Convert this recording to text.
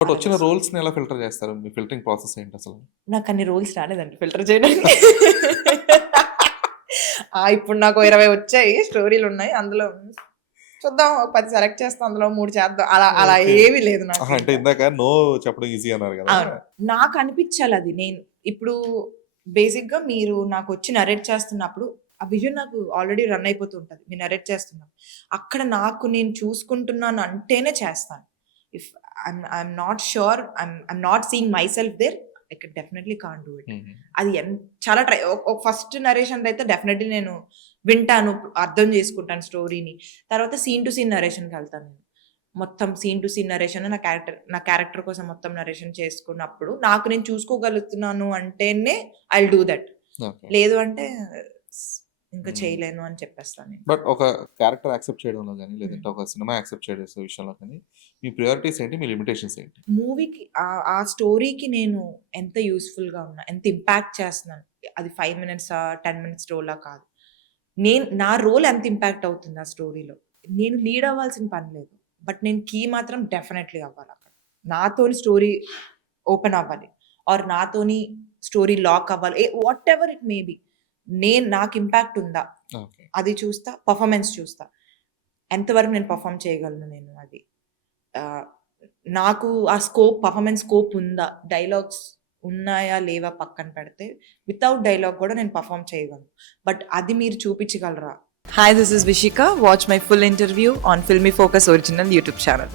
But వచ్చిన రోల్స్‌ని ఎలా filter చేస్తారు? మీ ఫిల్టరింగ్ ప్రాసెస్ ఏంటి అసలు? నాకు అన్ని రోల్స్ రాలేదండి ఫిల్టర్ చేయడానికి. ఇప్పుడు నాకు 20 వచ్చాయి. స్టోరీలున్నాయి. అందులో చూద్దాం ఒక 10 సెలెక్ట్ చేస్తాం. అందులో 3 చేద్దాం. అలా అలా ఓకే. ఏమీ లేదు నాకు. ఆహా! అంటే ఇందాక నో చెప్పడం ఈజీ అన్నారు గదా! అవును. నాకు అనిపించాలది. ఇప్పుడు బేసిక్‌గా మీరు నాకొచ్చి నరేట్ చేస్తున్నప్పుడు, ఆ విజన్ నాకు ఆల్రెడీ రన్ అయిపోతూ ఉంటది. మీరు నరేట్ చేస్తున్నప్పుడు. అక్కడ నాకు నేను చూసుకుంటున్నాను అంటేనే చేస్తాను. If I'm not sure, I'm not seeing myself there, I can definitely can't do it. హుహు. అది చాలా ట్రై ఫస్ట్ నరేషన్‌దయితే డెఫినైట్‌లీ నేను వింటాను, అర్థం చేసుకుంటాను స్టోరీని. తర్వాత సీన్ టు సీన్ నరేషన్‌కెళ్తాను నేను. మొత్తం సీన్ టు సీన్ నరేషన్ నా క్యారెక్టర్ కోసం మొత్తం నరేషన్ చేసుకున్నప్పుడు, నాకు నేను చూసుకోగలుగుతున్నాను అంటేనే I will do that. Okay. లేదు అంటే స్ ఇంకా హ్మ్. చేయలేను అని చెప్పేస్తాను నేను. బట్ ఒక క్యారెక్టర్ యాక్సెప్ట్ చేయడంలో గాని, హ్మ్. లేదంటే ఒక సినిమా యాక్సెప్ట్ చేసే విషయంలో కానీ, మీ ప్రయారిటీస్ ఏంటి? మీ లిమిటేషన్స్ ఏంటి? మూవీకి ఆ స్టోరీకి నేను ఎంత యూజ్‌ఫుల్‌గా ఉన్నా, ఎంత ఇంపాక్ట్ చేస్తున్నాను. అది 5 మినిట్సా, 10 మినిట్స్ రోలా కాదు. నా రోల్ ఎంత ఇంపాక్ట్ అవుతుంది ఆ స్టోరీలో. నేను లీడ్ అవ్వాల్సిన పని లేదు. బట్ నేను కీ మాత్రం డెఫినైట్‌లీ అవ్వాలక్కడ. నాతోని స్టోరీ ఓపెన్ అవ్వాలి. ఆర్ నాతోని స్టోరీ లాక్ అవ్వాలి. Whatever it may be. నాకు ఇంపాక్ట్ ఉందా? ఓకే. అది చూస్తా. పెర్ఫార్మన్స్ చూస్తా. ఎంతవరకు నేను పెర్ఫార్మ్ చేయగలను నేను అది. ఆహ్, నాకు ఆ పెర్ఫార్మన్స్ స్కోప్ ఉందా? డైలాగ్స్ ఉన్నాయా? లేవా? పక్కన పెడితే వితౌట్ డైలాగ్ కూడా నేను పెర్ఫార్మ్ చేయగలను. బట్ అది మీరు చూపించగలరా? Hi, this is Vishika. Watch my full interview on Filmy Focus original YouTube channel.